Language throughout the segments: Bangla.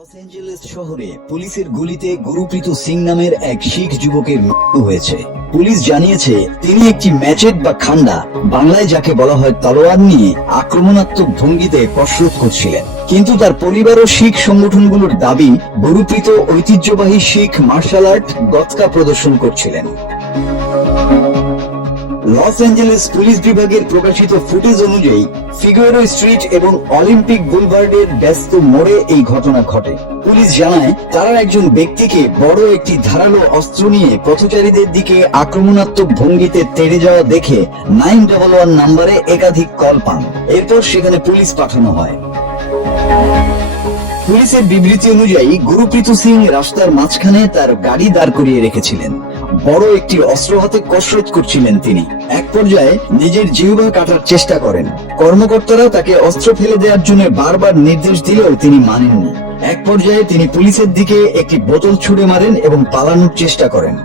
লস অ্যাঞ্জেলেস শহরে পুলিশের গুলিতে গুরুপ্রীত সিং নামের এক শিখ যুবকের মৃত্যু হয়েছে। পুলিশ জানিয়েছে তিনি একটি ম্যাচেট বা খান্ডা, বাংলায় যাকে বলা হয় তলোয়ার, নিয়ে আক্রমণাত্মক ভঙ্গিতে কসরত করছিলেন। কিন্তু তার পরিবার ও শিখ সংগঠনগুলোর দাবি গুরুপ্রীত ঐতিহ্যবাহী শিখ মার্শাল আর্ট গতকা প্রদর্শন করছিলেন। লস অ্যাঞ্জেলেস পুলিশ বিভাগের প্রকাশিত ফুটেজ অনুযায়ী ফিগুয়েরো স্ট্রিট এবং অলিম্পিক বুলভার্ডের ব্যস্ত মোড়ে এই ঘটনা ঘটে। পুলিশ জানায়, তারা একজন ব্যক্তিকে বড় একটি ধারালো অস্ত্র নিয়ে পথচারীদের দিকে আক্রমণাত্মক ভঙ্গিতে তেড়ে যাওয়া দেখে 911 নম্বরে একাধিক কল পান। এরপর সেখানে পুলিশ পাঠানো হয়। পুলিশের বিবৃতি অনুযায়ী গুরুপ্রীত সিং রাস্তার মাঝখানে তার গাড়ি দাঁড় করিয়ে রেখেছিলেন। বড় একটি অস্ত্র হাতে কসরত করছিলেন তিনি। এক পর্যায়ে নিজের জিহ্বা কাটার চেষ্টা করেন। কর্মকর্তারা তাকে অস্ত্র ফেলে দেওয়ার জন্য বারবার নির্দেশ দিলেও তিনি মানেননি। এক পর্যায়ে তিনি পুলিশের দিকে একটি বোতল ছুড়ে মারেন এবং পালানোর চেষ্টা করেন।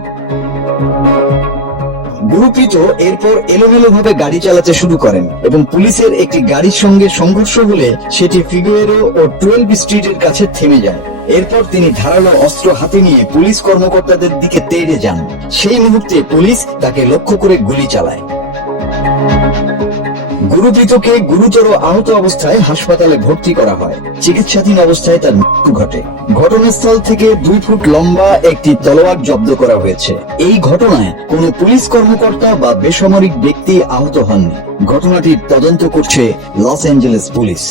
গুরুপ্রীত এরপর এলোমেলোভাবে গাড়ি চালাতে শুরু করেন এবং পুলিশের একটি গাড়ির সঙ্গে সংঘর্ষ হলে সেটি ফিগুয়েরো ও 12 স্ট্রিটের কাছে থেমে যায়। এরপর তিনি ধারালো অস্ত্র হাতে নিয়ে পুলিশ কর্মকর্তাদের দিকে তেড়ে যান। সেই মুহূর্তে পুলিশ তাকে লক্ষ্য করে গুলি চালায়। গুরুপ্রীতকে গুরুতর আহত অবস্থায় হাসপাতালে ভর্তি করা হয়। চিকিৎসাধীন অবস্থায় তার মৃত্যু ঘটে। ঘটনাস্থল থেকে 2 ফুট লম্বা একটি তলোয়ার জব্দ করা হয়েছে। এই ঘটনায় কোনো পুলিশ কর্মকর্তা বা বেসামরিক ব্যক্তি আহত হননি। ঘটনাটির তদন্ত করছে লস অ্যাঞ্জেলেস পুলিশ।